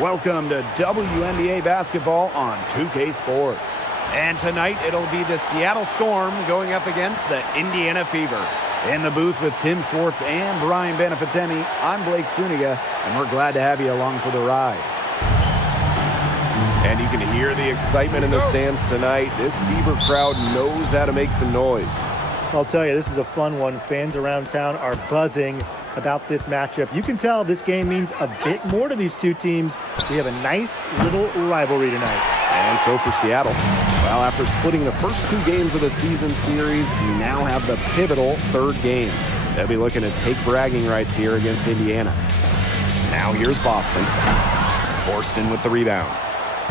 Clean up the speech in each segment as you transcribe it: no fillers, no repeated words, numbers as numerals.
Welcome to WNBA basketball on 2K Sports. And tonight it'll be the Seattle Storm going up against the Indiana Fever. In the booth with Tim Swartz and Brian Benefitemi, I'm Blake Suniga, and we're glad to have you along for the ride. And you can hear the excitement in the stands tonight. This Fever crowd knows how to make some noise. I'll tell you, this is a fun one. Fans around town are buzzing about this matchup. You can tell this game means a bit more to these two teams. We have a nice little rivalry tonight. And so for Seattle, well, after splitting the first two games of the season series, we now have the pivotal third game. They'll be looking to take bragging rights here against Indiana. Now here's Boston. Horston with the rebound.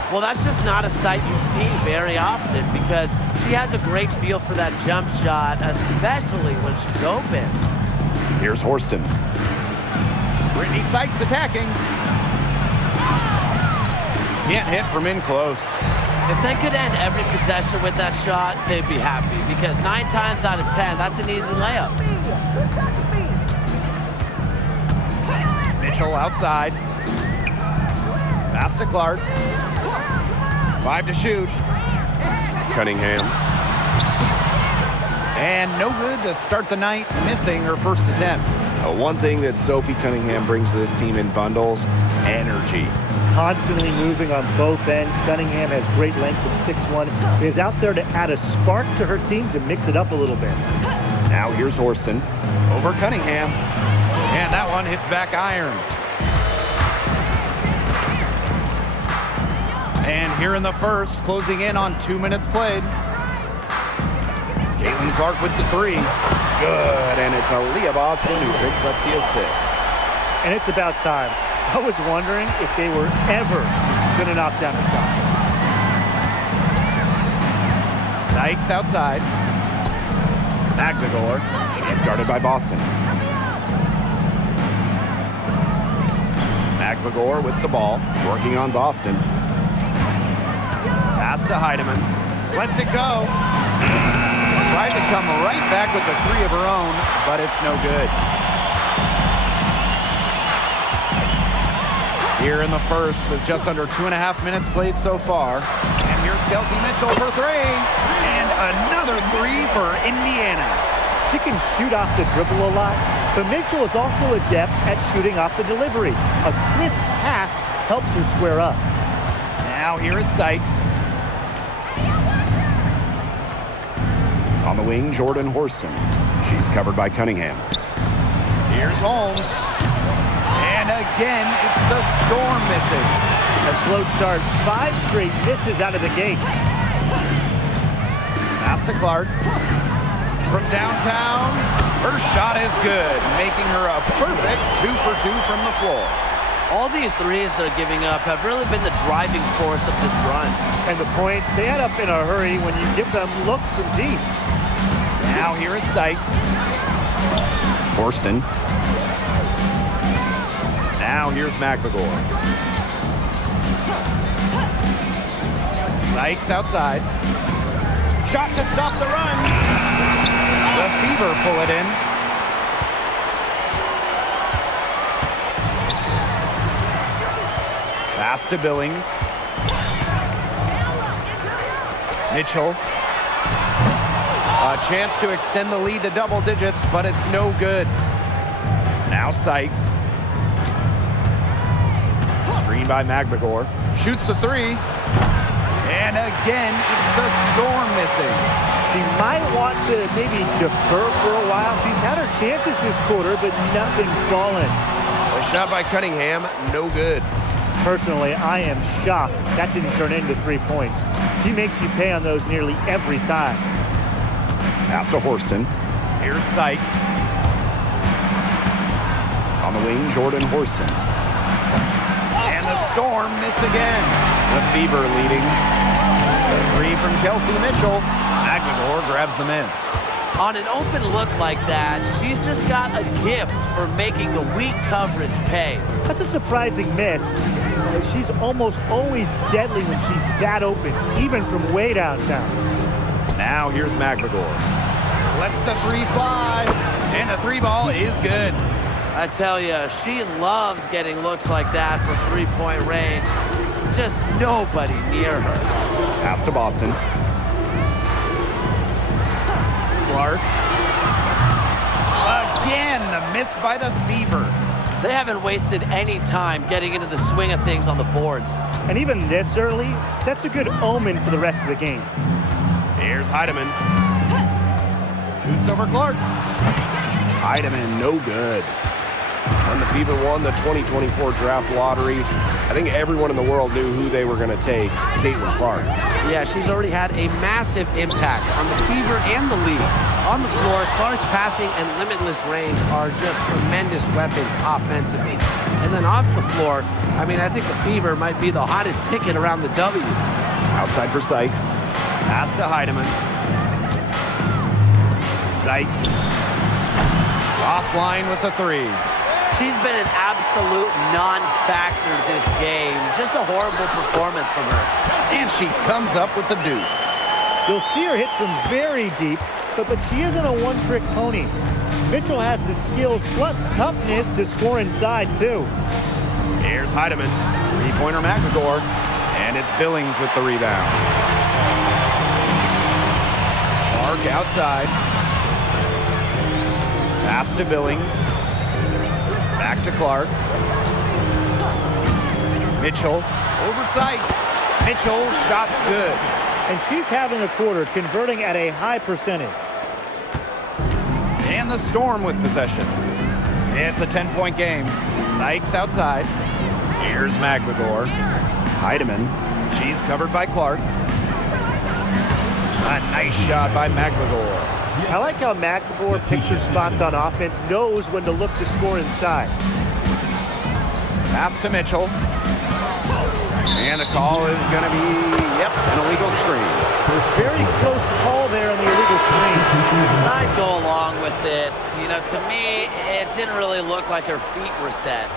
Well, that's just not a sight you see very often because she has a great feel for that jump shot, especially when she's open. Here's Horston. Brittany Sykes attacking. Can't hit from in close. If they could end every possession with that shot, they'd be happy because 9 times out of 10, that's an easy layup. Mitchell outside. Pass to Clark. 5 to shoot. Cunningham. And no good to start the night, missing her first attempt. One thing that Sophie Cunningham brings to this team in bundles, energy. Constantly moving on both ends. Cunningham has great length at 6'1". Is out there to add a spark to her team to mix it up a little bit. Now here's Horston. Over Cunningham. And that one hits back iron. And here in the first, closing in on 2 minutes played. Caitlin Clark with the three. Good, and it's Aaliyah Boston who picks up the assist. And it's about time. I was wondering if they were ever going to knock down the shot. Sykes outside. Magdagor. She's guarded by Boston. Magdagor with the ball, working on Boston. Pass to Heidemann. Lets it go. Tried to come right back with the three of her own, but it's no good. Here in the first with just under 2.5 minutes played so far. And here's Kelsey Mitchell for three. And another three for Indiana. She can shoot off the dribble a lot, but Mitchell is also adept at shooting off the delivery. A crisp pass helps her square up. Now here is Sykes. On the wing, Jordan Horston. She's covered by Cunningham. Here's Holmes. And again, it's the Storm missing. A slow start, 5 straight misses out of the gate. Pass to Clark. From downtown, her shot is good, making her a perfect 2 for 2 from the floor. All these threes they're giving up have really been the driving force of this run. And the points, they add up in a hurry when you give them looks from deep. Now here is Sykes. Horston. Now here's Magdagor. Sykes outside. Shot to stop the run. The Fever pull it in. Pass to Billings. Mitchell. A chance to extend the lead to double digits, but it's no good. Now Sykes. Screen by Magdagor. Shoots the three. And again, it's the Storm missing. She might want to maybe defer for a while. She's had her chances this quarter, but nothing's fallen. A shot by Cunningham, no good. Personally, I am shocked that didn't turn into 3 points. She makes you pay on those nearly every time. Pass to Horston. Here's Sykes. On the wing, Jordan Horston. And the Storm miss again. The Fever leading. The three from Kelsey Mitchell. Magdagor grabs the miss. On an open look like that, she's just got a gift for making the weak coverage pay. That's a surprising miss. She's almost always deadly when she's that open, even from way downtown. Now here's Magdagor. Lets the three fly. And the three ball is good. I tell you, she loves getting looks like that from three-point range. Just nobody near her. Pass to Boston. Clark. Again, the miss by the Fever. They haven't wasted any time getting into the swing of things on the boards. And even this early, that's a good omen for the rest of the game. Here's Heidemann. Shoots over Clark. Heidemann, no good. When the Fever won the 2024 draft lottery, I think everyone in the world knew who they were going to take, Caitlin Clark. Yeah, she's already had a massive impact on the Fever and the league. On the floor, Clark's passing and limitless range are just tremendous weapons offensively. And then off the floor, I mean, I think the Fever might be the hottest ticket around the W. Outside for Sykes. Pass to Heidemann. Sykes. Offline with the three. She's been an absolute non-factor this game. Just a horrible performance from her. And she comes up with the deuce. You'll see her hit from very deep, but she isn't a one-trick pony. Mitchell has the skills plus toughness to score inside, too. Here's Heidemann. Three-pointer McGregor. And it's Billings with the rebound. Clark outside. Pass to Billings. Back to Clark. Mitchell over Sykes. Mitchell, shot's good. And she's having a quarter, converting at a high percentage. And the Storm with possession. It's a 10-point game. Sykes outside. Here's McGregor. Heidemann. She's covered by Clark. A nice shot by McGregor. I like how McNamara picks her spots on offense, knows when to look to score inside. Pass to Mitchell. And the call is going to be, an illegal screen. Very close call there on the illegal screen. I'd go along with it. You know, to me, it didn't really look like her feet were set.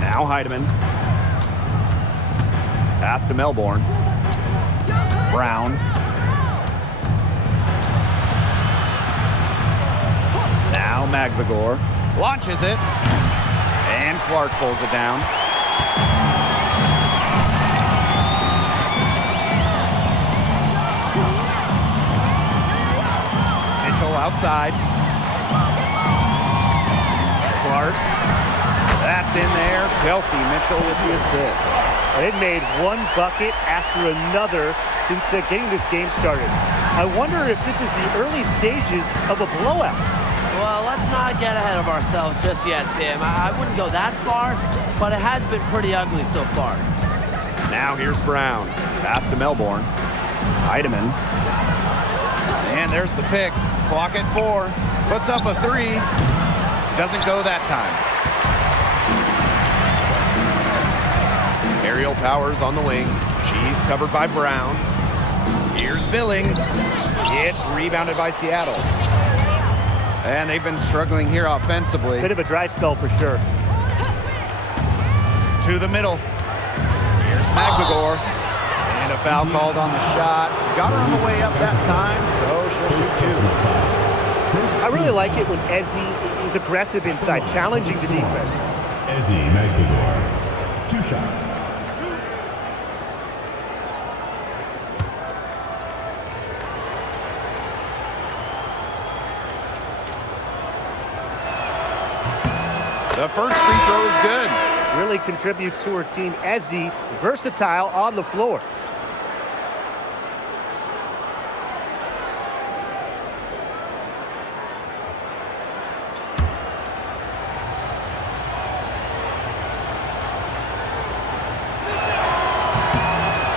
Now Heidemann. Pass to Melbourne. Brown. Now McGregor launches it. And Clark pulls it down. Mitchell outside. Clark. That's in there. Kelsey Mitchell with the assist. And it made one bucket after another since getting this game started. I wonder if this is the early stages of a blowout. Well, let's not get ahead of ourselves just yet, Tim. I wouldn't go that far, but it has been pretty ugly so far. Now here's Brown. Pass to Melbourne. Heidemann. And there's the pick. Clock at 4. Puts up a 3. Doesn't go that time. Aerial Powers on the wing. She's covered by Brown. Here's Billings. It's rebounded by Seattle. And they've been struggling here offensively. Bit of a dry spell for sure. To the middle. Here's McGregor. And a foul called on the shot. Got her on the way up that time, so she'll shoot 2. I really like it when Ezzy is aggressive inside, challenging the defense. Ezzy McGregor. 2 shots. The first free throw is good. Really contributes to her team. Ezzy, versatile on the floor.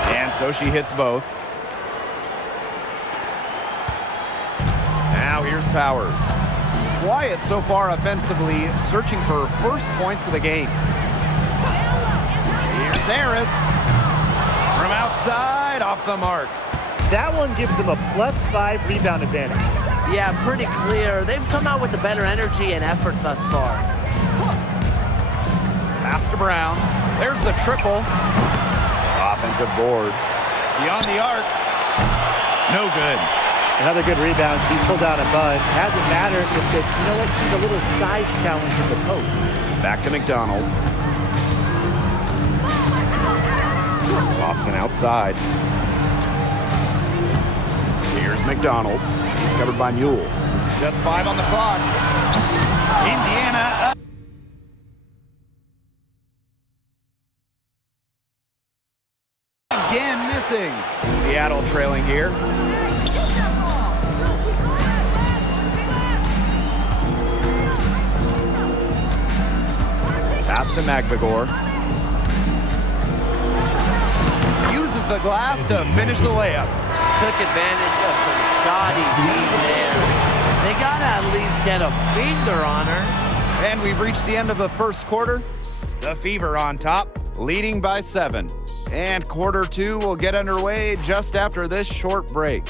And so she hits both. Now here's Powers. Quiet so far offensively, searching for first points of the game. Here's Harris. From outside, off the mark. That one gives them a +5 rebound advantage. Yeah, pretty clear. They've come out with the better energy and effort thus far. Pass to Brown. There's the triple. Offensive board. Beyond the arc. No good. Another good rebound. He pulled out a bunch. Hasn't mattered if you know what? He's a little size challenge in the post. Back to McDonald. Boston outside. Here's McDonald. He's covered by Mule. Just 5 on the clock. Indiana again missing. Seattle trailing here. Pass to McBagor. Uses the glass to finish the layup. Took advantage of some shoddy feed there. They got to at least get a finger on her. And we've reached the end of the first quarter. The Fever on top, leading by 7. And quarter 2 will get underway just after this short break.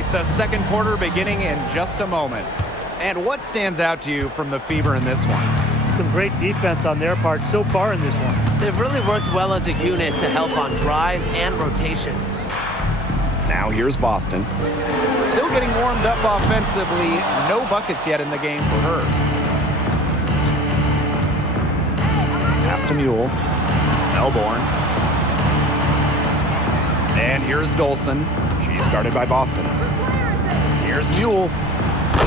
right, the second quarter beginning in just a moment. And what stands out to you from the Fever in this one? Some great defense on their part so far in this one. They've really worked well as a unit to help on drives and rotations. Now here's Boston. Still getting warmed up offensively. No buckets yet in the game for her. Pass to Mule. Melbourne. And here's Dolson. She's guarded by Boston. Here's Mule.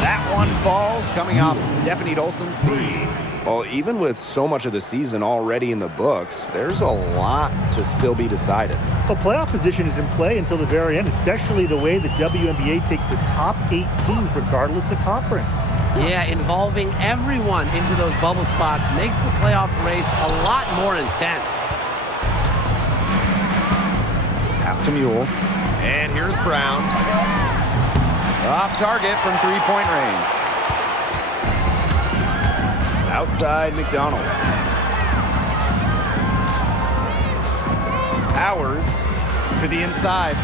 That one falls, coming off Stephanie Dolson's feet. Well, even with so much of the season already in the books, there's a lot to still be decided. Well, playoff position is in play until the very end, especially the way the WNBA takes the top 8 teams regardless of conference. Yeah, involving everyone into those bubble spots makes the playoff race a lot more intense. Pass to Mule. And here's Brown. Off target from three-point range. Outside McDonald. Powers to the inside.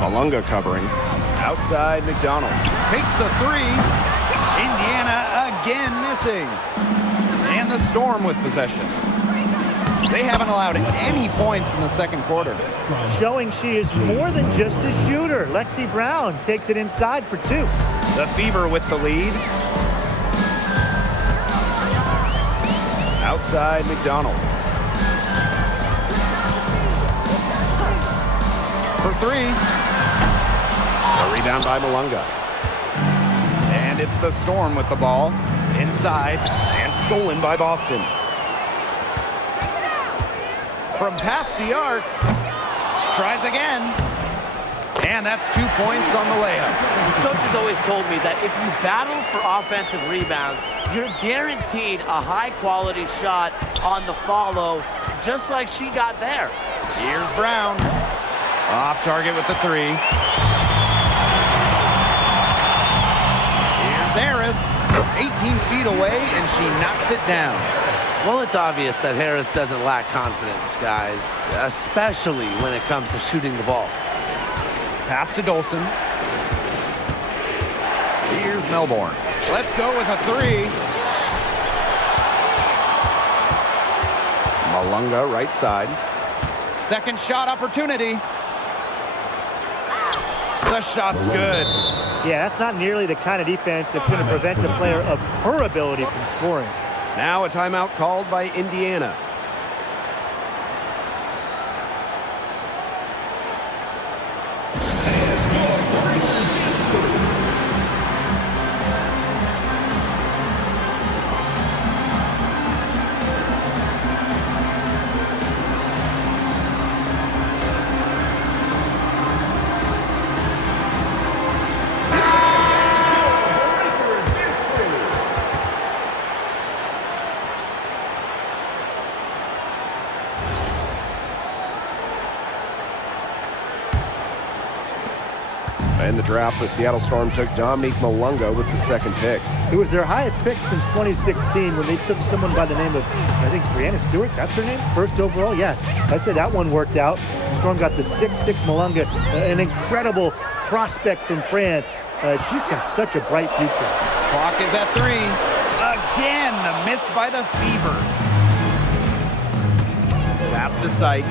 Malunga covering. Outside McDonald. Takes the three. Indiana again missing. And the Storm with possession. They haven't allowed any points in the second quarter. Showing she is more than just a shooter. Lexi Brown takes it inside for 2. The Fever with the lead. Outside McDonald. For 3. A rebound by Malunga. And it's the Storm with the ball. Inside and stolen by Boston. From past the arc, tries again, and that's 2 points on the layup. Coach has always told me that if you battle for offensive rebounds, you're guaranteed a high-quality shot on the follow, just like she got there. Here's Brown, off target with the 3. Here's Harris, 18 feet away, and she knocks it down. Well, it's obvious that Harris doesn't lack confidence, guys, especially when it comes to shooting the ball. Pass to Dolson. Here's Melbourne. Let's go with a 3. Malunga right side. Second shot opportunity. The shot's good. Yeah, that's not nearly the kind of defense that's going to prevent a player of her ability from scoring. Now a timeout called by Indiana. In the draft, the Seattle Storm took Dominique Malunga with the second pick. It was their highest pick since 2016 when they took someone by the name of, I think, Brianna Stewart. That's her name? First overall? Yeah, I'd say that one worked out. Storm got the 6'6" Malunga, an incredible prospect from France. She's got such a bright future. Clock is at 3. Again, the miss by the Fever. Pass to Sykes.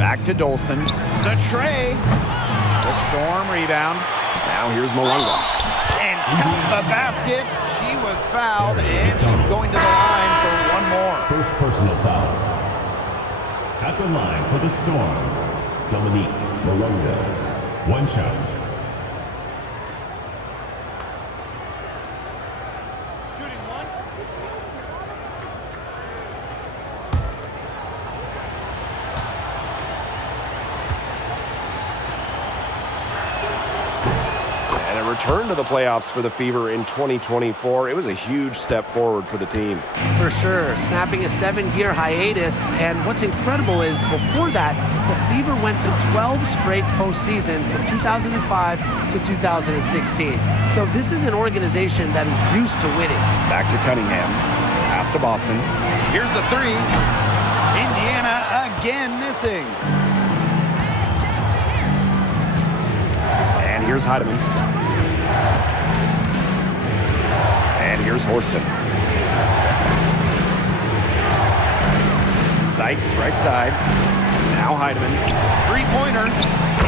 Back to Dolson. The tray. The Storm rebound. Now here's Malunga. And count the basket. She was fouled, and she's going to the line for one more. First personal foul. At the line for the Storm, Dominique Malunga. One shot. Return to the playoffs for the Fever in 2024. It was a huge step forward for the team. For sure, snapping a 7-year hiatus, and what's incredible is before that, the Fever went to 12 straight postseasons from 2005 to 2016. So this is an organization that is used to winning. Back to Cunningham. Pass to Boston. Here's the 3. Indiana again missing. And here's Heidemann. And here's Horston. Sykes, right side. Now Heidemann. Three-pointer.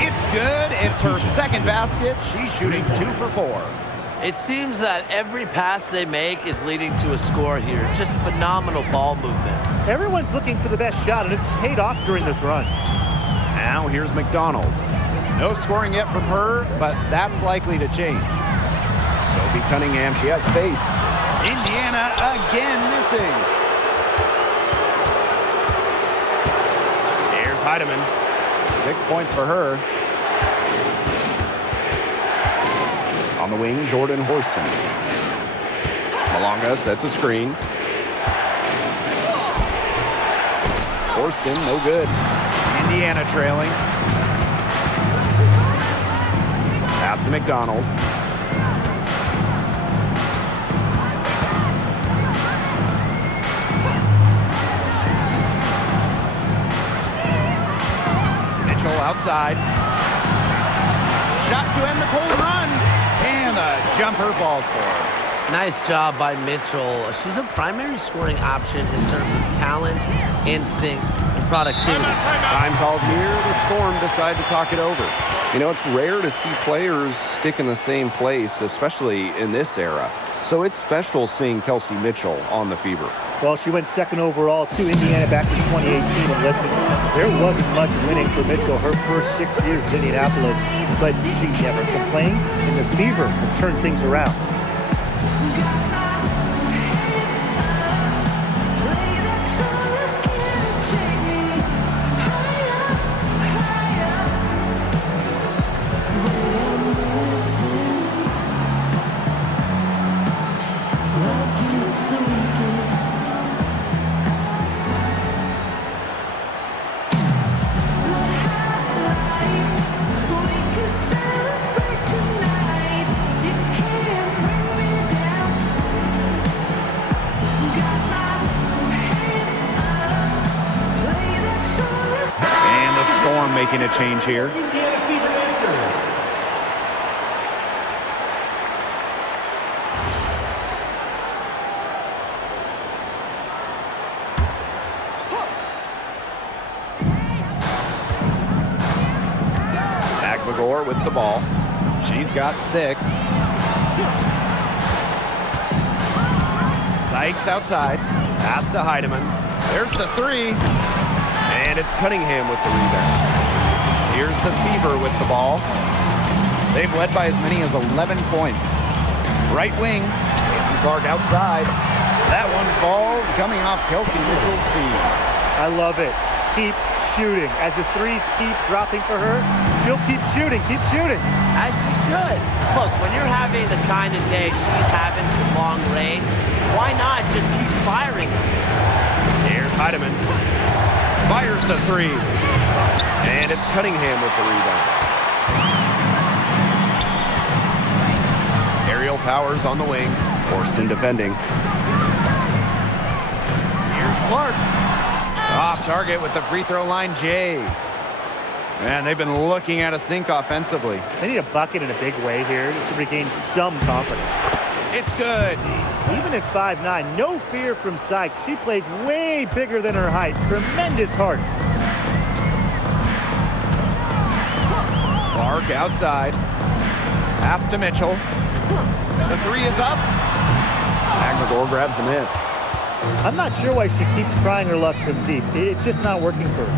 It's good. It's her second basket. She's shooting 2 for 4. It seems that every pass they make is leading to a score here. Just phenomenal ball movement. Everyone's looking for the best shot, and it's paid off during this run. Now here's McDonald. No scoring yet from her, but that's likely to change. Sophie Cunningham, she has space. Indiana again missing. Here's Heidemann. 6 points for her. On the wing, Jordan Horston. Malonga sets a screen. Horston, no good. Indiana trailing. Pass to McDonald. Mitchell outside. Shot to end the cold run. And a jumper falls for her. Nice job by Mitchell. She's a primary scoring option in terms of talent, instincts, and productivity. Time called here. The Storm decide to talk it over. You know, it's rare to see players stick in the same place, especially in this era. So it's special seeing Kelsey Mitchell on the Fever. Well, she went second overall to Indiana back in 2018. And listen, there wasn't much winning for Mitchell her first 6 years in Indianapolis, but she never complained, and the Fever have turned things around. Making a change here. Agbagor with the ball. She's got 6. Sykes outside. Pass to Heidemann. There's the 3. And it's Cunningham with the rebound. Here's the Fever with the ball. They've led by as many as 11 points. Right wing. Clark outside. That one falls, coming off Kelsey Mitchell's feet. I love it. Keep shooting. As the threes keep dropping for her, she'll keep shooting. Keep shooting. As she should. Look, when you're having the kind of day she's having from long range, why not just keep firing? Here's Heidemann. Fires the 3. And it's Cunningham with the rebound. Aerial Powers on the wing. Horston defending. Here's Clark. Off target with the free throw line, Jay. Man, they've been looking at a sink offensively. They need a bucket in a big way here to regain some confidence. It's good. Even at 5'9", no fear from Sykes. She plays way bigger than her height. Tremendous heart. Clark outside. Pass to Mitchell. The 3 is up. Agbagor grabs the miss. I'm not sure why she keeps trying her luck from deep. It's just not working for her.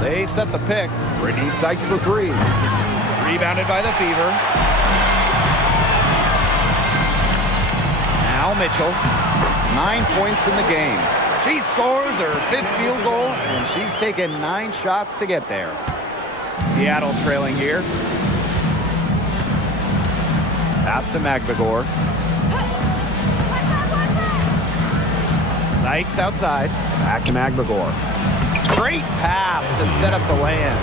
They set the pick. Brittany Sykes for 3. Rebounded by the Fever. Now Mitchell. 9 points in the game. She scores her 5th field goal, and she's taken 9 shots to get there. Seattle trailing here. Pass to Agbagor. Sykes outside. Back to Agbagor. Great pass to set up the land.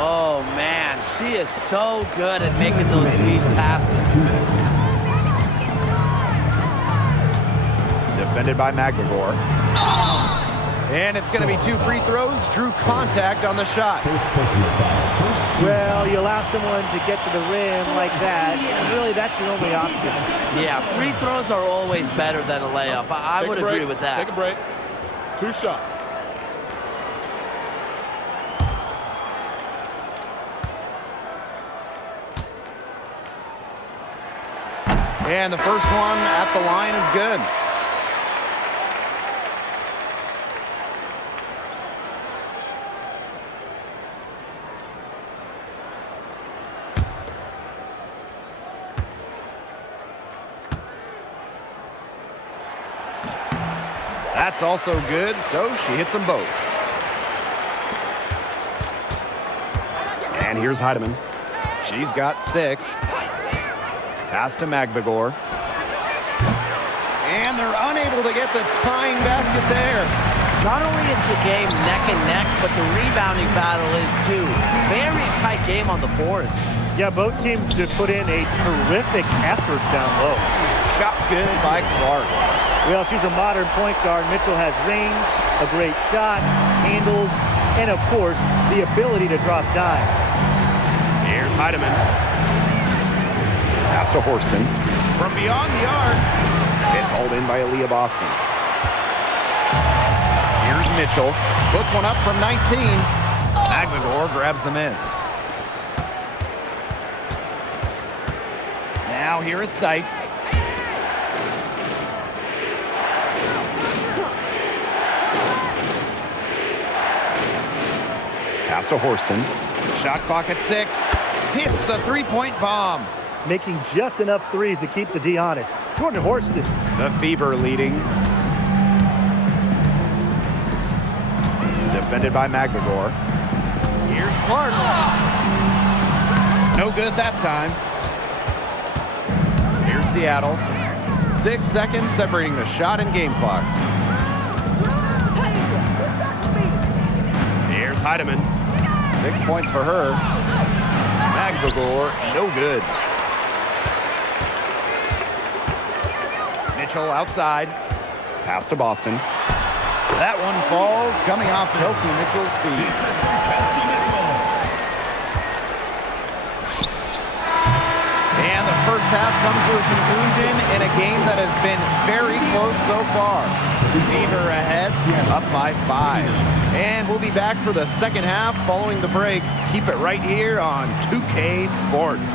Oh, man. She is so good at making those lead passes. Defended by McGregor. And it's going to be 2 free throws. Drew contact on the shot. First personal foul. First team. Well, you allow someone to get to the rim like that, and really that's your only option. Yeah, free throws are always better than a layup. I would agree with that. Take a break. 2 shots. And the first one at the line is good. That's also good, so she hits them both. And here's Heidemann. She's got 6. Pass to McGregor. And they're unable to get the tying basket there. Not only is the game neck and neck, but the rebounding battle is too. Very tight game on the boards. Yeah, both teams have put in a terrific effort down low. Shot's good by Clark. Well, she's a modern point guard. Mitchell has range, a great shot, handles, and of course, the ability to drop dimes. Here's Heidemann. Pass to Horston. From beyond the arc. It's hauled in by Aaliyah Boston. Here's Mitchell. Puts one up from 19. McGregor grabs the miss. Now here is Sykes. Pass to Horston. Shot clock at 6. Hits the three-point bomb. Making just enough threes to keep the D honest. Jordan Horston. The Fever leading. Defended by McGregor. Here's Clark. No good that time. Here's Seattle. 6 seconds separating the shot and game clocks. Here's Heidemann. 6 points for her. McGregor, no good. Mitchell outside. Pass to Boston. That one falls, coming off Kelsey Mitchell's feet. And the first half comes to a conclusion in a game that has been very close so far. Fever ahead, up by 5. And we'll be back for the second half following the break. Keep it right here on 2K Sports.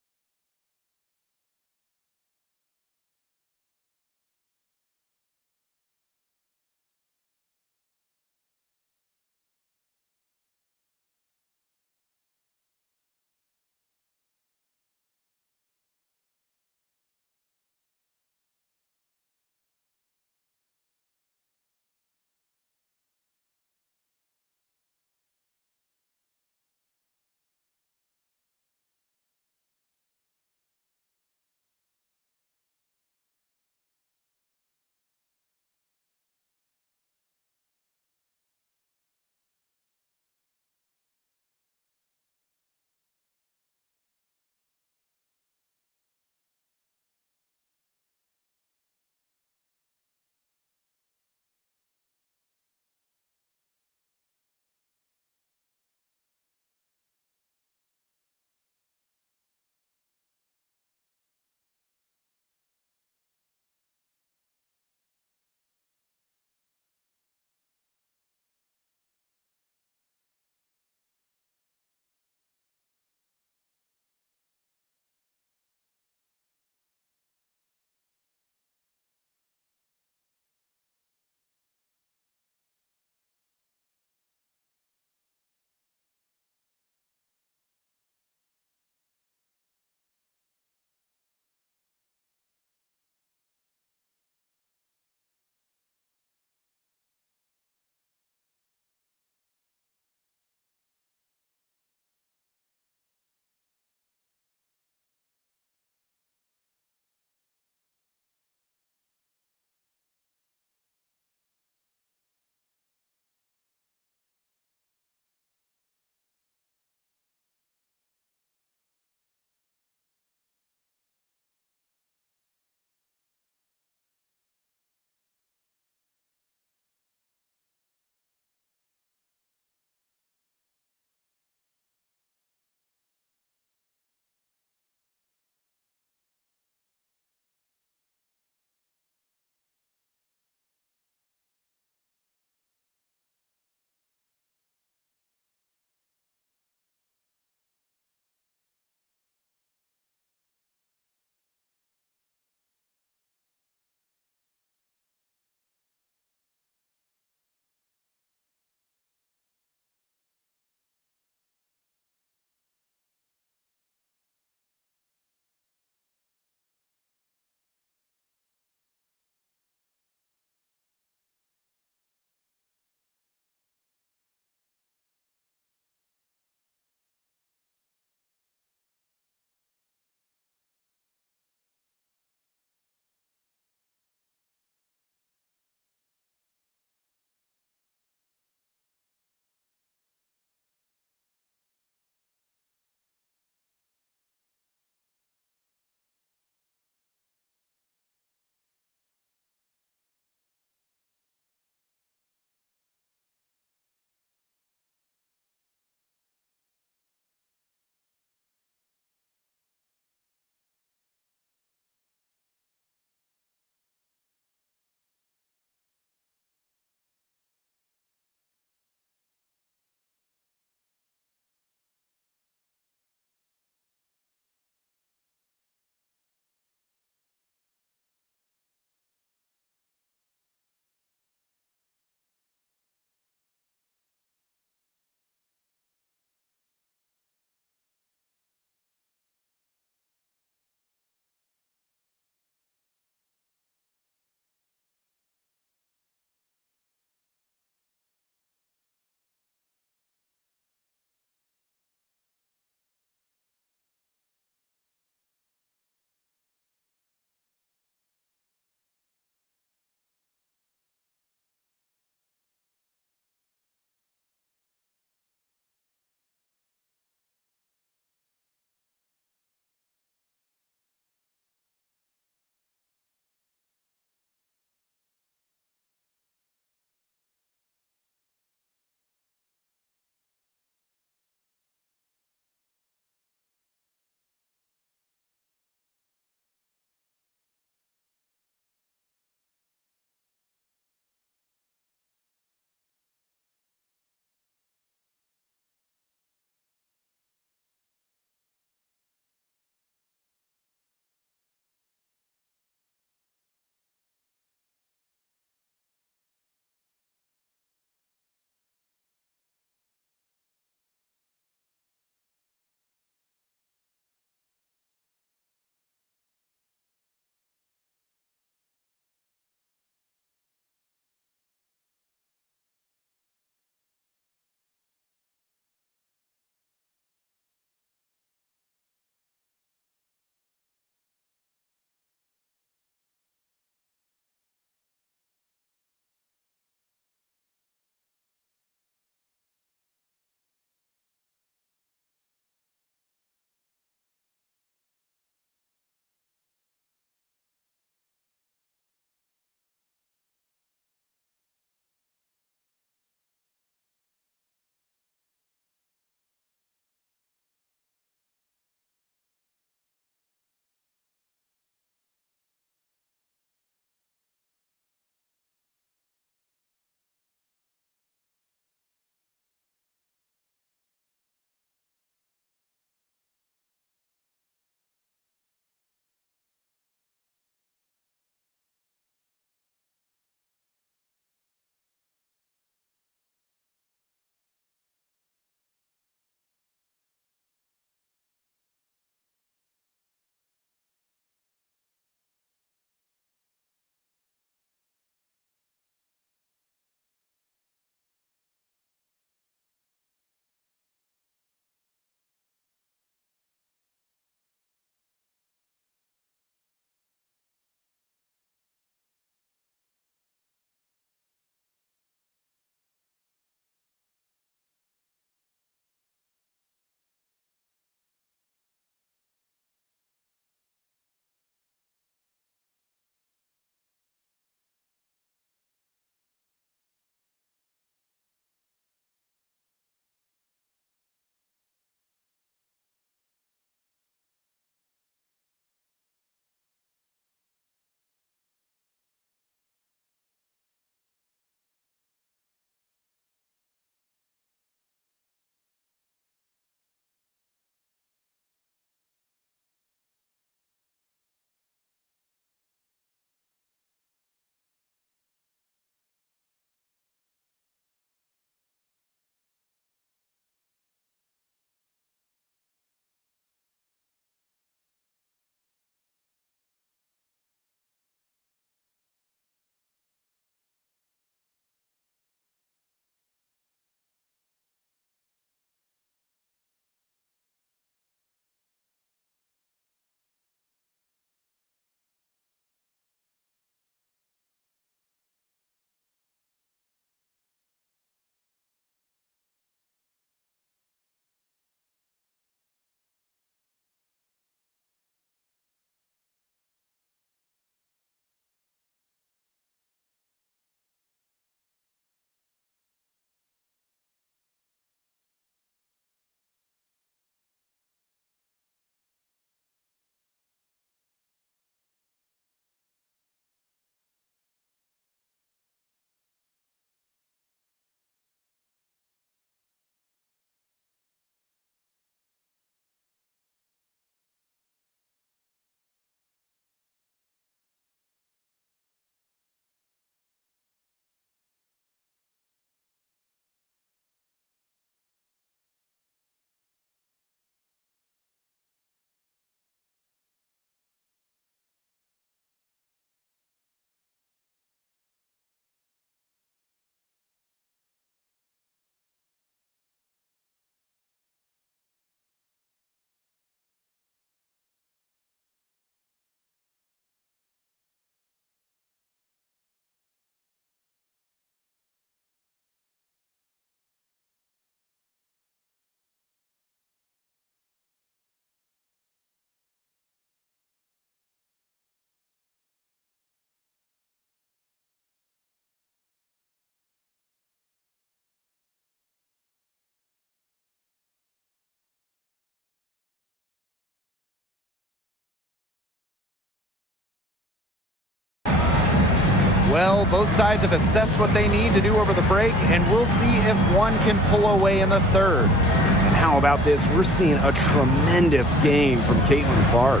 Well, both sides have assessed what they need to do over the break, and we'll see if one can pull away in the third. And how about this? We're seeing a tremendous game from Caitlin Clark.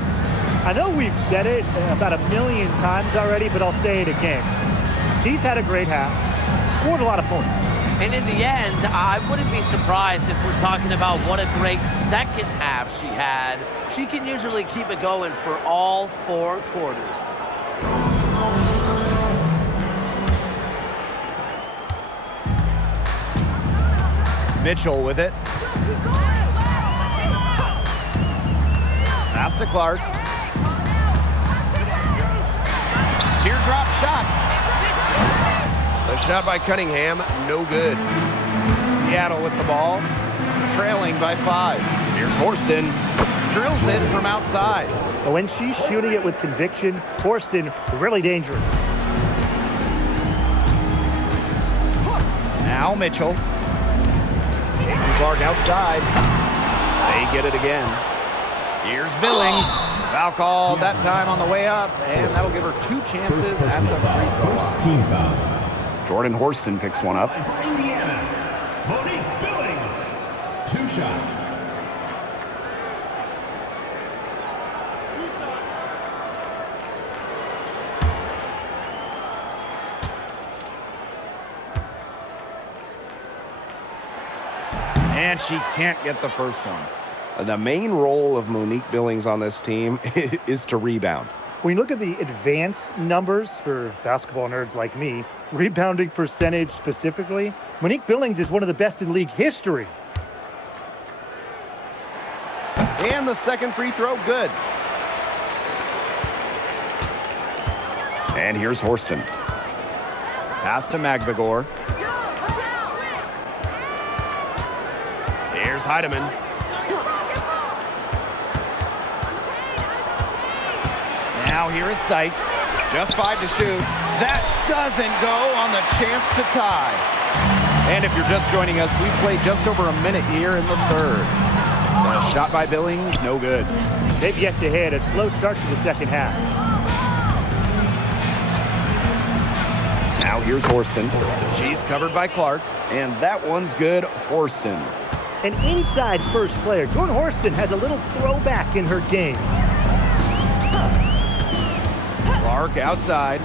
I know we've said it about a million times already, but I'll say it again. She's had a great half, scored a lot of points. And in the end, I wouldn't be surprised if we're talking about what a great second half she had. She can usually keep it going for all 4 quarters. Mitchell with it. Pass to Clark. Teardrop shot. The shot by Cunningham, no good. Seattle with the ball, trailing by 5. Here's Horston. Drills it from outside. But when she's shooting it with conviction, Horston, really dangerous. Now Mitchell. Clark outside. They get it again. Here's Billings. Foul call that time on the way up, and that'll give her 2 chances at the free throw line. First team foul. Jordan Horston picks one up. For Indiana, Monique Billings. 2 shots. And she can't get the first one. The main role of Monique Billings on this team is to rebound. When you look at the advanced numbers for basketball nerds like me, rebounding percentage specifically, Monique Billings is one of the best in league history. And the second free throw, good. And here's Horston. Pass to Magbegor. Here's Heidemann. Now here is Sykes. Just 5 to shoot. That doesn't go on the chance to tie. And if you're just joining us, we've played just over a minute here in the third. A shot by Billings, no good. They've yet to hit a slow start to the second half. Now here's Horston. She's covered by Clark. And that one's good, Horston. An inside first player. Jordan Horston has a little throwback in her game. Clark outside.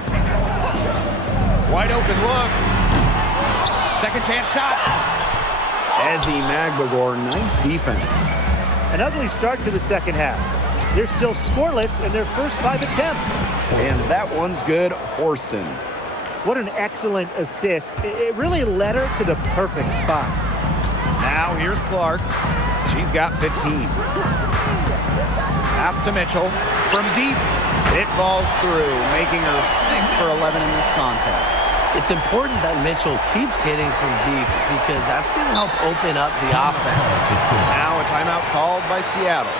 Wide open look. Second chance shot. Ezzie Magbegor, nice defense. An ugly start to the second half. They're still scoreless in their first 5 attempts. And that one's good, Horston. What an excellent assist. It really led her to the perfect spot. Now here's Clark. She's got 15. Pass to Mitchell. From deep, it falls through, making her 6 for 11 in this contest. It's important that Mitchell keeps hitting from deep because that's going to help open up the offense. Now a timeout called by Seattle.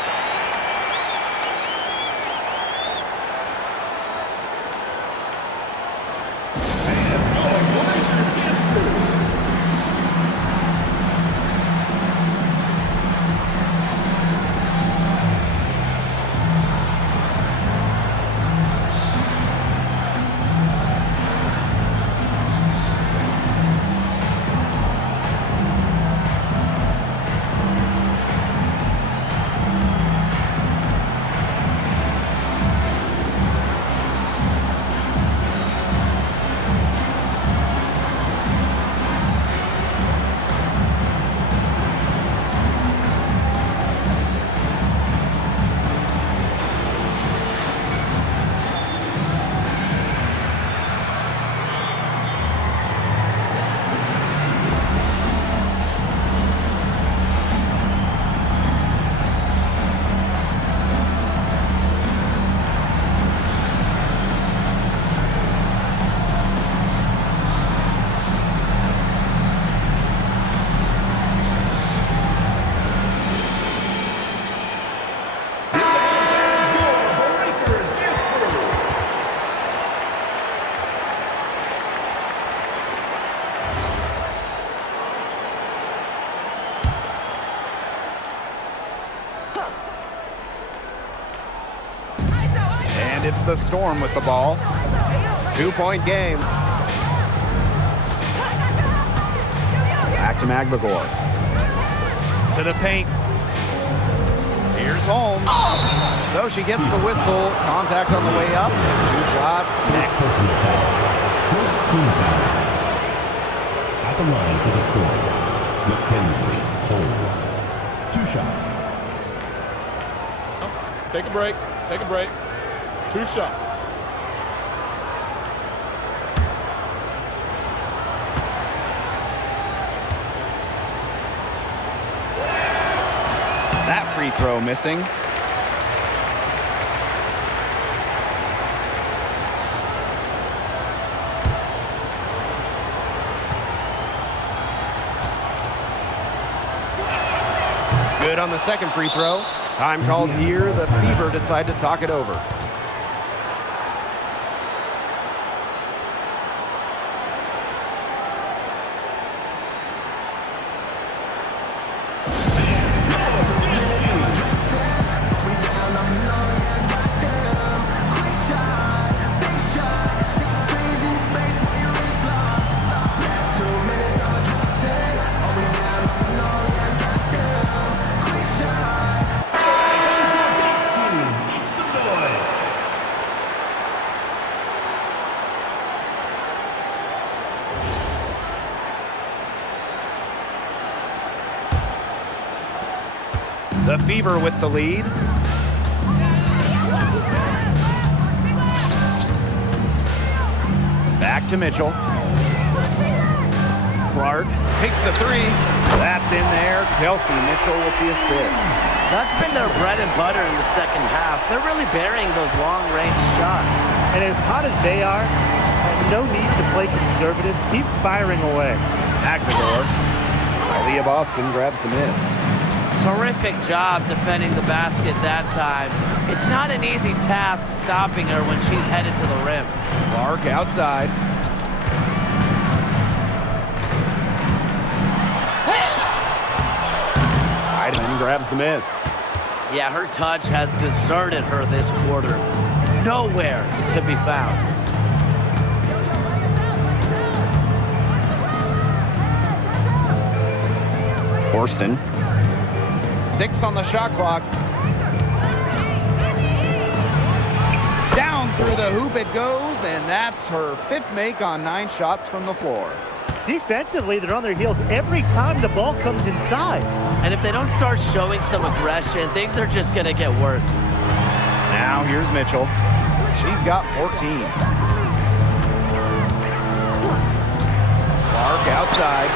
And it's the Storm with the ball. 2-point game. Back to Magbagor. To the paint. Here's Holmes. So she gets the whistle. Contact on the way up. 2 shots next. Personal foul. First team foul. At the line for the Storm, Mackenzie Holmes. 2 shots. Take a break. Take a break. 2 shots. That free throw missing. Good on the second free throw. Time called here. The Fever decide to talk it over. The Fever with the lead. Back to Mitchell. Clark takes the 3. That's in there. Kelsey Mitchell with the assist. That's been their bread and butter in the second half. They're really burying those long-range shots. And as hot as they are, no need to play conservative. Keep firing away. Agbador. Aaliyah Boston grabs the miss. Terrific job defending the basket that time. It's not an easy task stopping her when she's headed to the rim. Clark outside. Heidemann grabs the miss. Yeah, her touch has deserted her this quarter. Nowhere to be found. Horston. 6 on the shot clock. Down through the hoop it goes, and that's her 5th make on 9 shots from the floor. Defensively, they're on their heels every time the ball comes inside. And if they don't start showing some aggression, things are just going to get worse. Now here's Mitchell. She's got 14. Clark outside.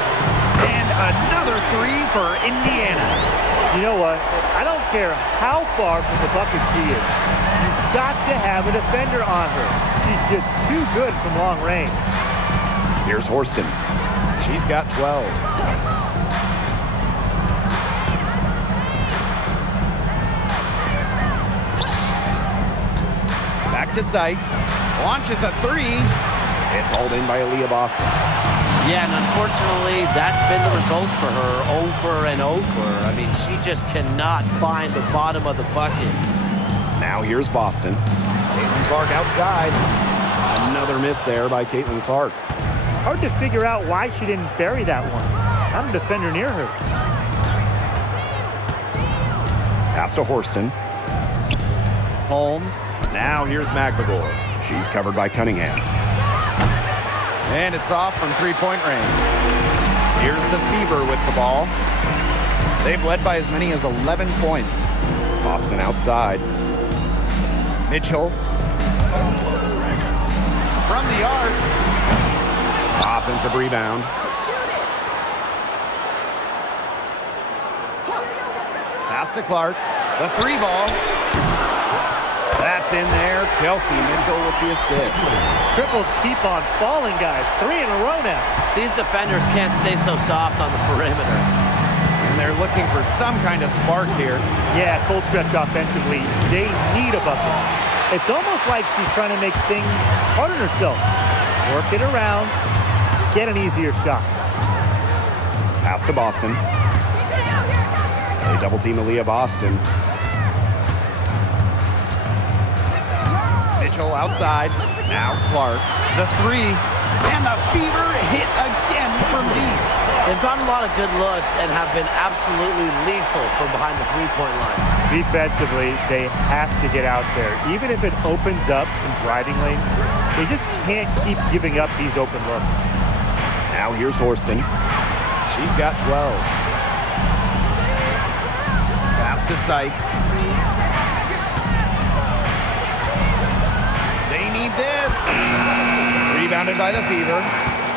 And another 3 for Indiana. You know what? I don't care how far from the bucket she is. You've got to have a defender on her. She's just too good from long range. Here's Horston. She's got 12. Back to Sykes. Launches a 3. It's hauled in by Aaliyah Boston. Yeah, and unfortunately, that's been the result for her over and over. I mean, she just cannot find the bottom of the bucket. Now here's Boston. Caitlin Clark outside. Another miss there by Caitlin Clark. Hard to figure out why she didn't bury that one. Not a defender near her. Pass to Horston. Holmes. Now here's Magbagor. She's covered by Cunningham. And it's off from 3-point range. Here's the Fever with the ball. They've led by as many as 11 points. Boston outside. Mitchell. From the arc. Offensive rebound. Pass to Clark. The 3 ball. That's in there. Kelsey Mitchell with the assist. Triples keep on falling, guys. 3 in a row now. These defenders can't stay so soft on the perimeter. And they're looking for some kind of spark here. Yeah, cold stretch offensively. They need a bucket. It's almost like she's trying to make things hard on herself. Work it around. Get an easier shot. Pass to Boston. They double team Aaliyah Boston. Mitchell outside. Now Clark. The 3. And the Fever hit again from deep. They've gotten a lot of good looks and have been absolutely lethal from behind the three-point line. Defensively, they have to get out there. Even if it opens up some driving lanes, they just can't keep giving up these open looks. Now here's Horston. She's got 12. Pass to Sykes. They need this. Rebounded by the Fever.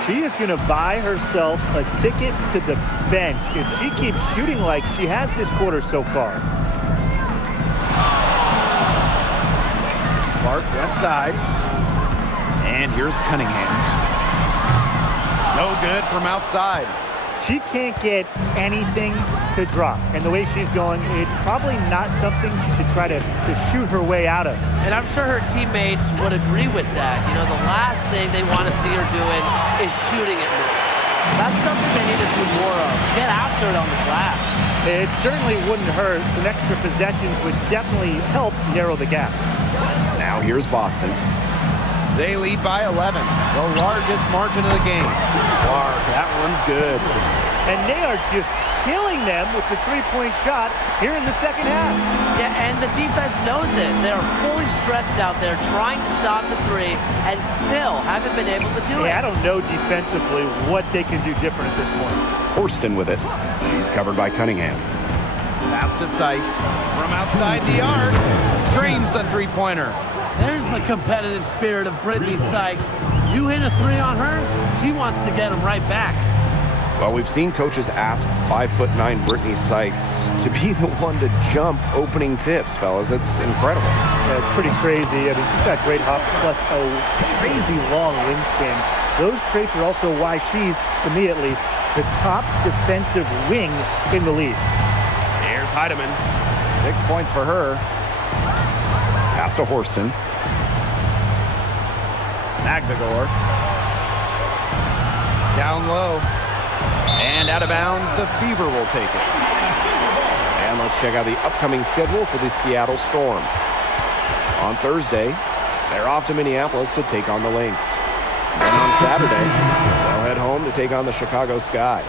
She is going to buy herself a ticket to the bench if she keeps shooting like she has this quarter so far. Clark left side. And here's Cunningham. No good from outside. She can't get anything to drop. And the way she's going, it's probably not something she should try to shoot her way out of. And I'm sure her teammates would agree with that. You know, the last thing they want to see her doing is shooting it more. That's something they need to do more of. Get after it on the glass. It certainly wouldn't hurt. Some extra possessions would definitely help narrow the gap. Now here's Boston. They lead by 11, the largest margin of the game. Clark, that one's good. And they are just killing them with the three-point shot here in the second half. Yeah, and the defense knows it. They're fully stretched out there trying to stop the three and still haven't been able to do it. I don't know defensively what they can do different at this point. Horston with it. She's covered by Cunningham. Pass to Sykes from outside the arc. Drains the three-pointer. There's the competitive spirit of Brittany Sykes. You hit a three on her, she wants to get them right back. Well, we've seen coaches ask 5'9" Brittany Sykes to be the one to jump opening tips, fellas. It's incredible. Yeah, it's pretty crazy. I mean, she's got great hops plus a crazy long wingspan. Those traits are also why she's, to me at least, the top defensive wing in the league. Here's Heidemann. 6 points for her. Pass to Horston. Magbagor. Down low. And out of bounds, the Fever will take it. And let's check out the upcoming schedule for the Seattle Storm. On Thursday, they're off to Minneapolis to take on the Lynx. Then on Saturday, they'll head home to take on the Chicago Sky.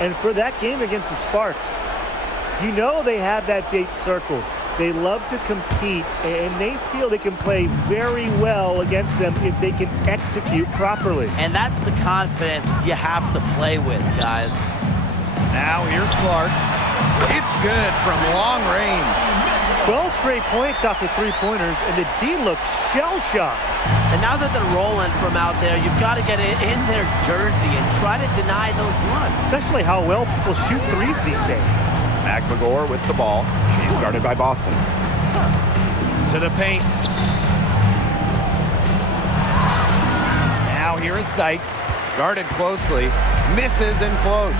And for that game against the Sparks, you know they have that date circled. They love to compete, and they feel they can play very well against them if they can execute properly. And that's the confidence you have to play with, guys. Now here's Clark. It's good from long range. 12 straight points off the three-pointers, and the D looks shell-shocked. And now that they're rolling from out there, you've got to get it in their jersey and try to deny those looks. Especially how well people shoot threes these days. Magbagor with the ball. She's guarded by Boston. To the paint. Now here is Sykes. Guarded closely. Misses and close.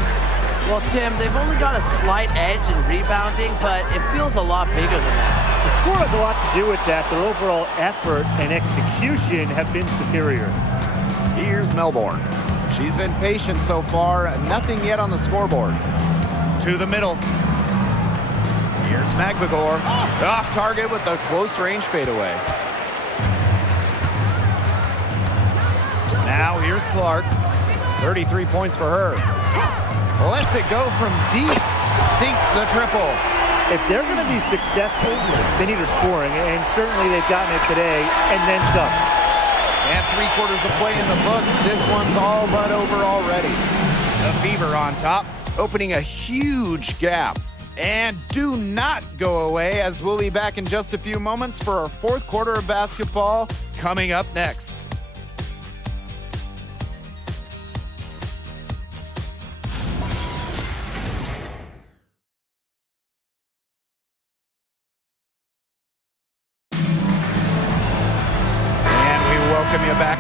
Well, Tim, they've only got a slight edge in rebounding, but it feels a lot bigger than that. The score has a lot to do with that. Their overall effort and execution have been superior. Here's Melbourne. She's been patient so far. Nothing yet on the scoreboard. To the middle. Here's Magbagor. Off target with a close-range fadeaway. Now here's Clark. 33 points for her. Lets it go from deep. Sinks the triple. If they're going to be successful, they need her scoring, and certainly they've gotten it today, and then some. And 3/4 of play in the books. This one's all but over already. The Fever on top, opening a huge gap. And do not go away, as we'll be back in just a few moments for our fourth quarter of basketball coming up next. And we welcome you back.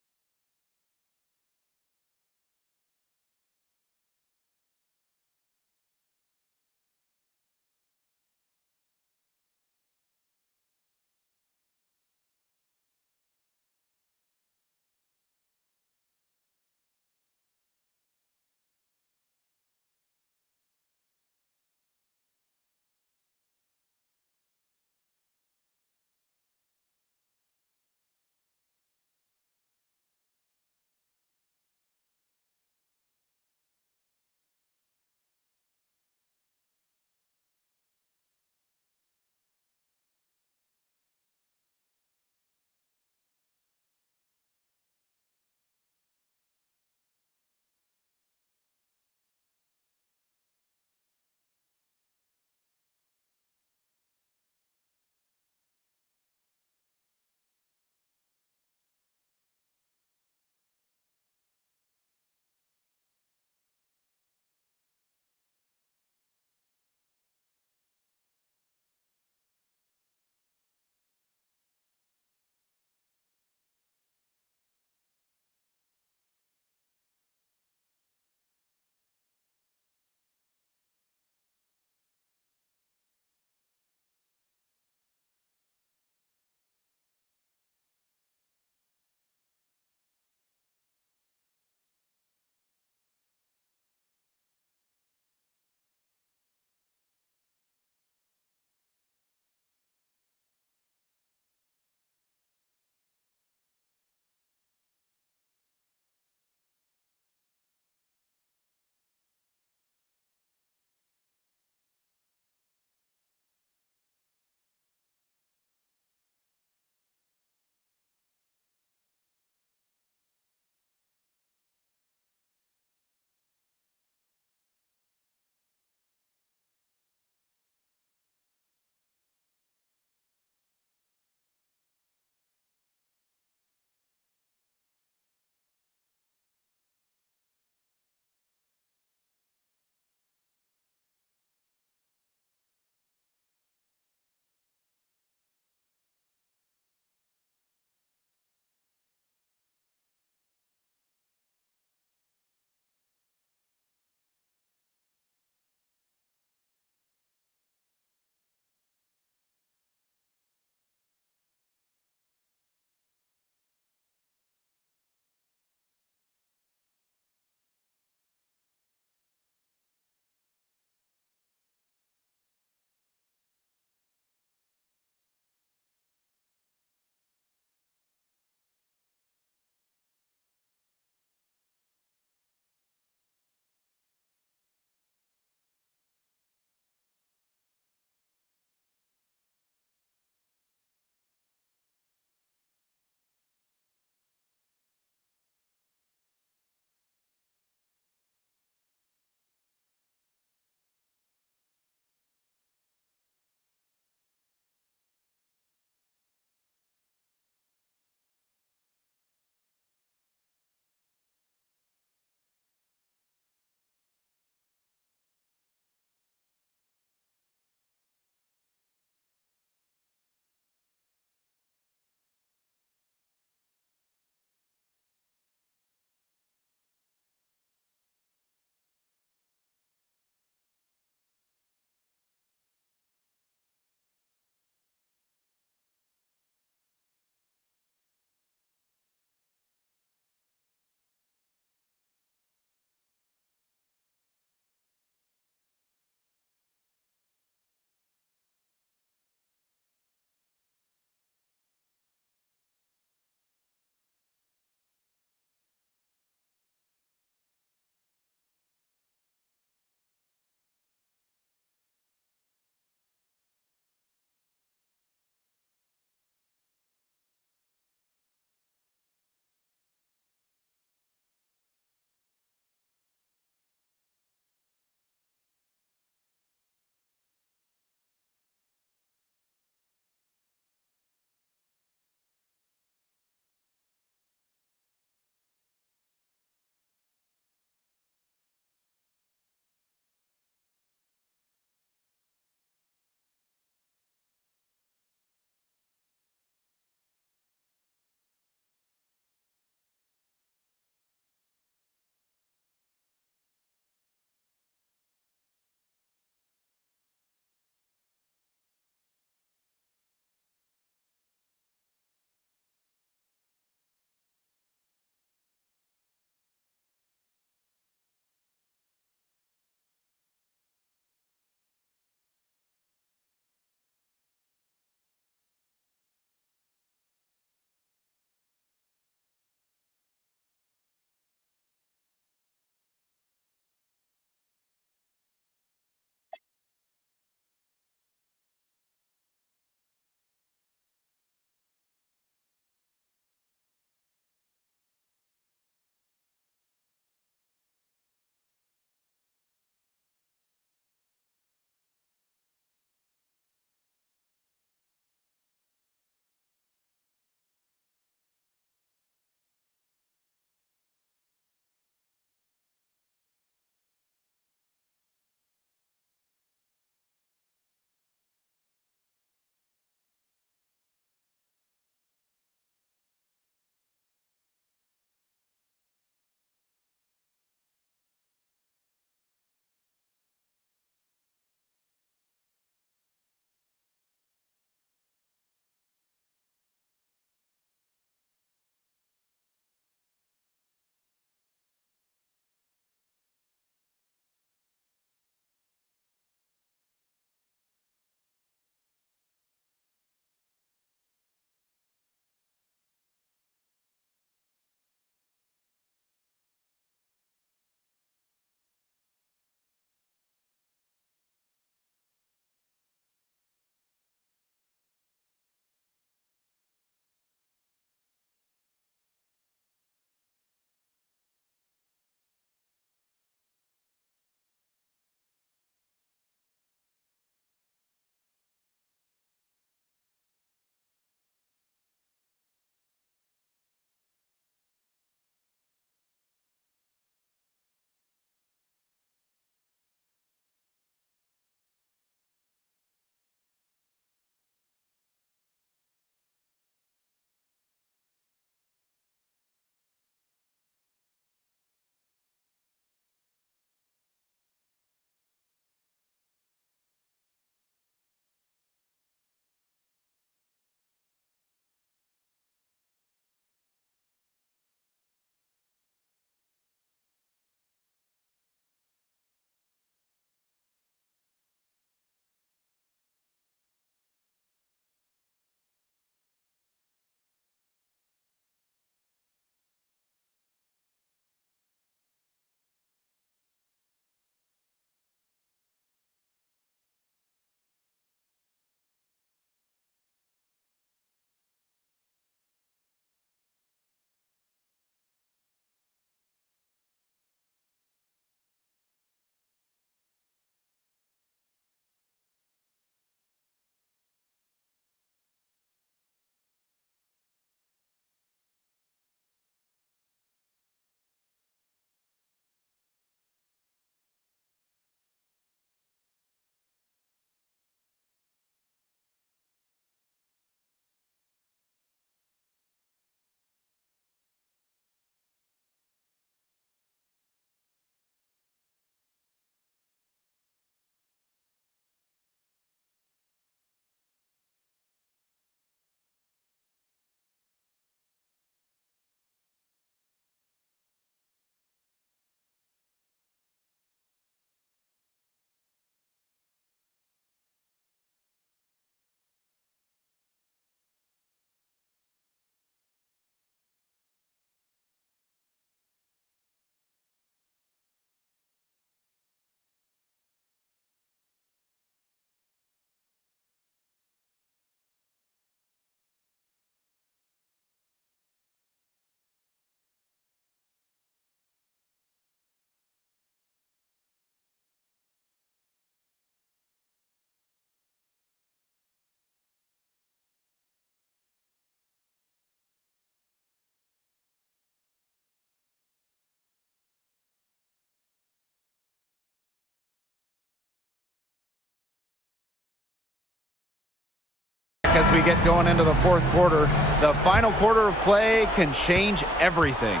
as we get going into the fourth quarter. The final quarter of play can change everything.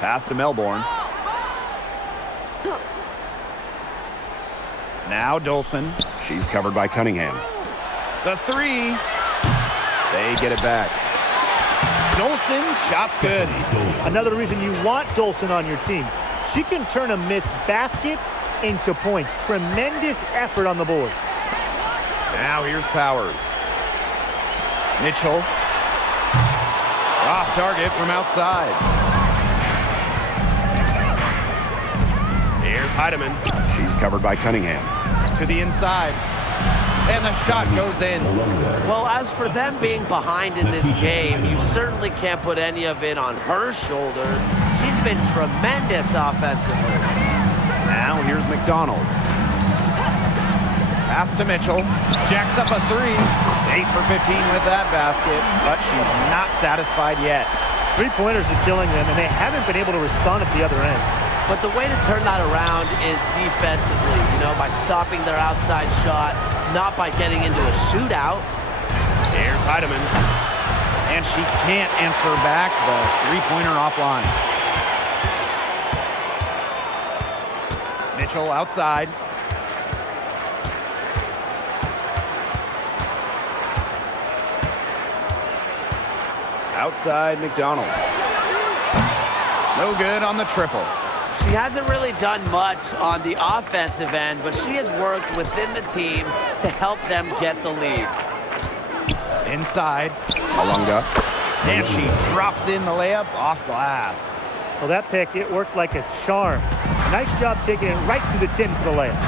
Pass to Melbourne. Now Dolson. She's covered by Cunningham. The three. They get it back. Dolson's shot's good. Another reason you want Dolson on your team. She can turn a missed basket into points. Tremendous effort on the boards. Now here's Powers. Mitchell. Off target from outside. Here's Heidemann. She's covered by Cunningham. To the inside. And the shot goes in. Well, as for them being behind in this game, you certainly can't put any of it on her shoulders. She's been tremendous offensively. Now here's McDonald. Pass to Mitchell. Jacks up a three. 8 for 15 with that basket, but she's not satisfied yet. Three-pointers are killing them, and they haven't been able to respond at the other end. But the way to turn that around is defensively, by stopping their outside shot, not by getting into a shootout. Here's Heidemann. And she can't answer back the three-pointer offline. Mitchell outside. Outside McDonald. No good on the triple. She hasn't really done much on the offensive end, but she has worked within the team to help them get the lead. Inside, Malunga. And she drops in the layup off glass. Well, that pick, it worked like a charm. Nice job taking it right to the tin for the layup.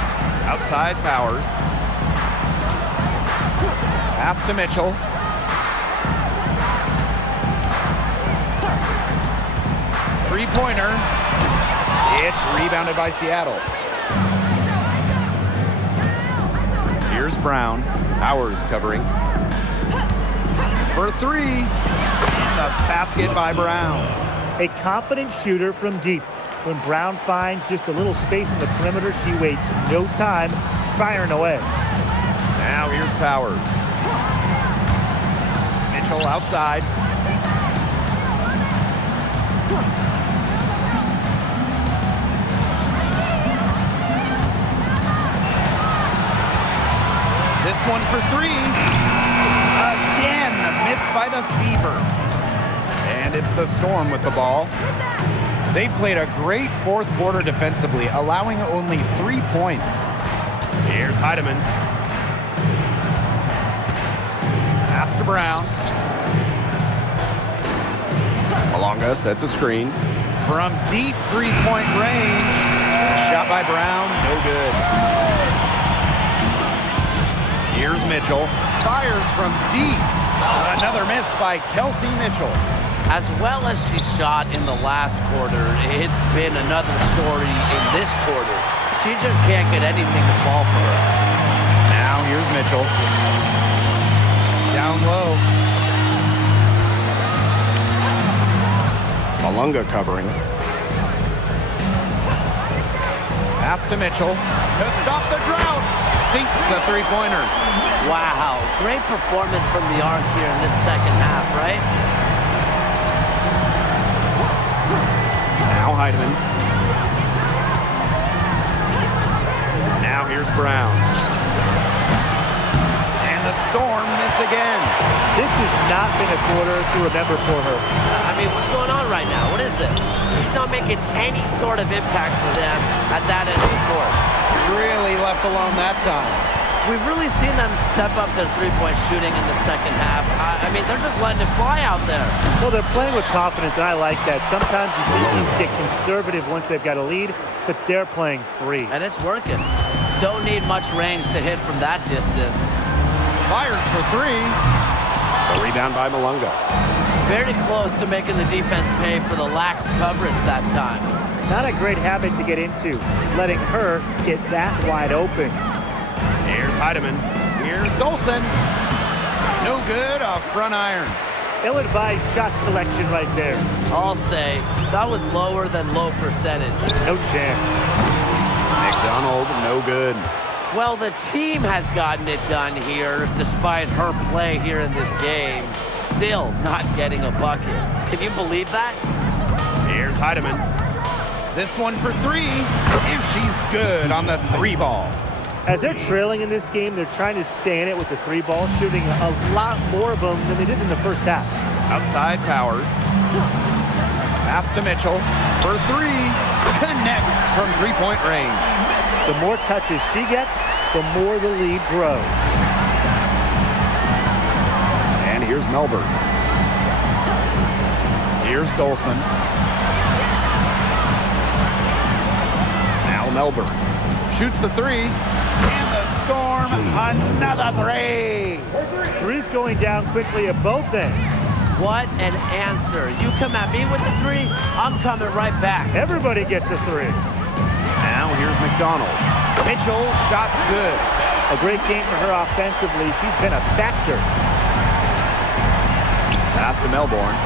Outside Powers. Pass to Mitchell. Three-pointer. It's rebounded by Seattle. Here's Brown. Powers covering. For three. In the basket by Brown. A confident shooter from deep. When Brown finds just a little space in the perimeter, she wastes no time firing away. Now here's Powers. Mitchell outside. This one for three. Again, missed by the Fever. And it's the Storm with the ball. They played a great fourth quarter defensively, allowing only 3 points. Here's Heidemann. Pass to Brown. Malunga sets a screen. From deep three-point range. Shot by Brown, no good. Here's Mitchell. Fires from deep. Another miss by Kelsey Mitchell. As well as she shot in the last quarter, it's been another story in this quarter. She just can't get anything to fall for her. Now here's Mitchell. Down low. Malunga covering. Pass to Mitchell. To stop the drought. Sinks the three-pointers. Wow, great performance from the arc here in this second half, right? Now Heidemann. Now here's Brown. And the Storm miss again. This has not been a quarter to remember for her. I mean, what's going on right now? What is this? She's not making any sort of impact for them at that end of the court. Really left alone that time. We've really seen them step up their three-point shooting in the second half. I mean, they're just letting it fly out there. Well, they're playing with confidence, and I like that. Sometimes you see teams get conservative once they've got a lead, but they're playing free. And it's working. Don't need much range to hit from that distance. Fires for three. The rebound by Malunga. Very close to making the defense pay for the lax coverage that time. Not a great habit to get into, letting her get that wide open. Here's Heidemann. Here's Dolson. No good, a front iron. Ill-advised shot selection right there. I'll say, that was lower than low percentage. No chance. McDonald, no good. Well, the team has gotten it done here, despite her play here in this game. Still not getting a bucket. Can you believe that? Here's Heidemann. This one for three, and she's good on the three ball. As they're trailing in this game, they're trying to stay in it with the three ball, shooting a lot more of them than they did in the first half. Outside Powers. Pass to Mitchell for three. Connects from three-point range. The more touches she gets, the more the lead grows. And here's Melbourne. Here's Dolson. Now Melbourne shoots the three. And the Storm, another three. Three's going down quickly at both ends. What an answer. You come at me with the three, I'm coming right back. Everybody gets a three. Now here's McDonald. Mitchell, shot's good. A great game for her offensively. She's been a factor. Pass to Melbourne.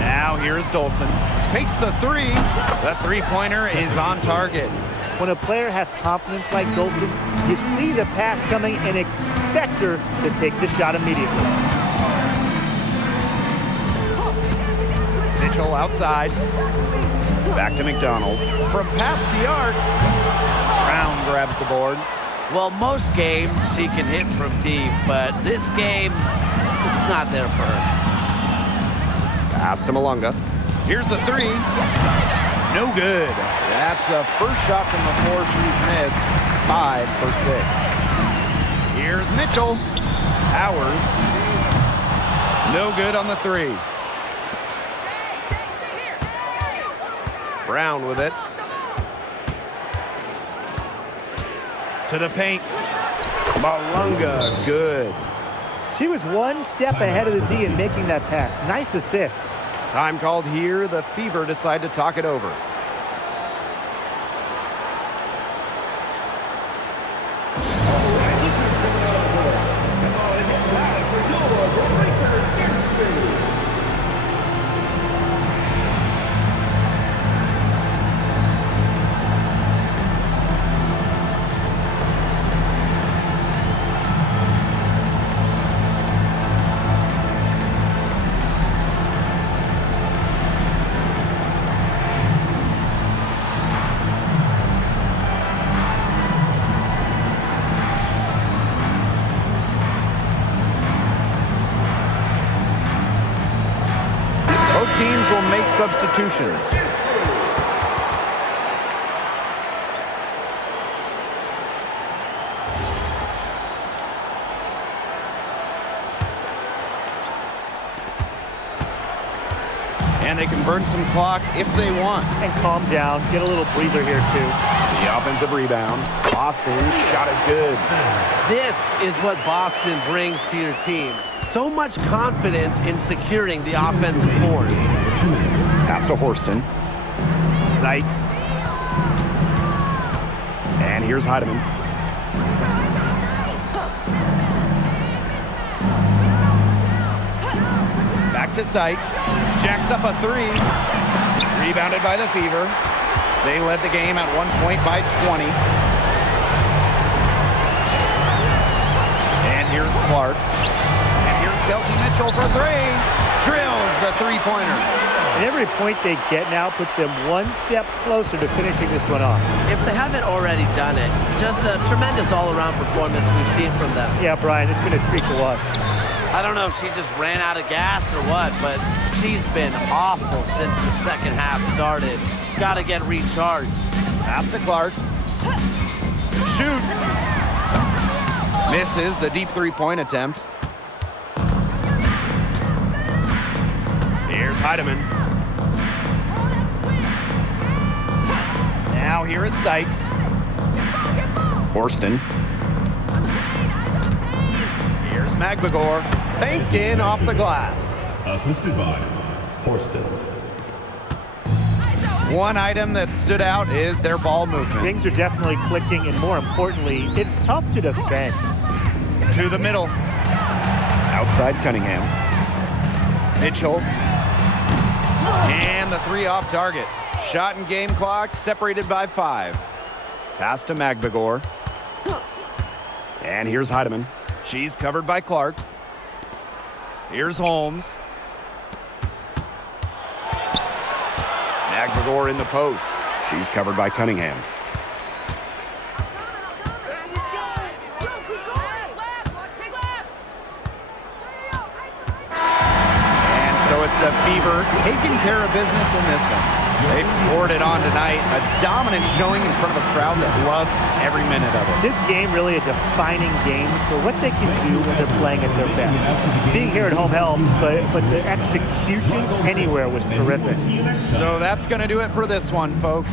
Now here's Dolson. Takes the three. The three-pointer is on target. When a player has confidence like Dolson, you see the pass coming and expect her to take the shot immediately. Mitchell outside. Back to McDonald. From past the arc, Brown grabs the board. Well, most games she can hit from deep, but this game, it's not there for her. Pass to Malunga. Here's the three. No good. That's the first shot from the floor she's missed. 5 for 6. Here's Mitchell. Powers. No good on the three. Brown with it. To the paint. Malunga, good. She was one step ahead of the D in making that pass. Nice assist. Time called here. The Fever decide to talk it over. Both teams will make substitutions. And they can burn some clock if they want. And calm down. Get a little breather here, too. The offensive rebound. Boston, shot is good. This is what Boston brings to your team. So much confidence in securing the offensive board. 2 minutes. Pass to Horston. Sykes. And here's Heidemann. Back to Sykes. Jacks up a three. Rebounded by the Fever. They led the game at 1 point by 20. And here's Clark. And here's Kelsey Mitchell for three. Drills the three-pointer. And every point they get now puts them one step closer to finishing this one off. If they haven't already done it, just a tremendous all-around performance we've seen from them. Yeah, Brian, it's been a treat to watch. I don't know if she just ran out of gas or what, but she's been awful since the second half started. Got to get recharged. Pass to Clark. Shoots. Misses the deep three-point attempt. Here's Heidemann. Now here is Sykes. Horston. Here's Magbagor. Banked in off the glass. Assisted by Horston. One item that stood out is their ball movement. Things are definitely clicking, and more importantly, it's tough to defend. To the middle. Outside Cunningham. Mitchell. And the three off target. Shot and game clock separated by 5. Pass to Magbagor. And here's Heidemann. She's covered by Clark. Here's Holmes. Magbagor in the post. She's covered by Cunningham. So it's the Fever taking care of business in this one. They poured it on tonight. A dominant showing in front of a crowd that loved every minute of it. This game really a defining game for what they can do when they're playing at their best. Being here at home helps, but the execution anywhere was terrific. So that's going to do it for this one, folks.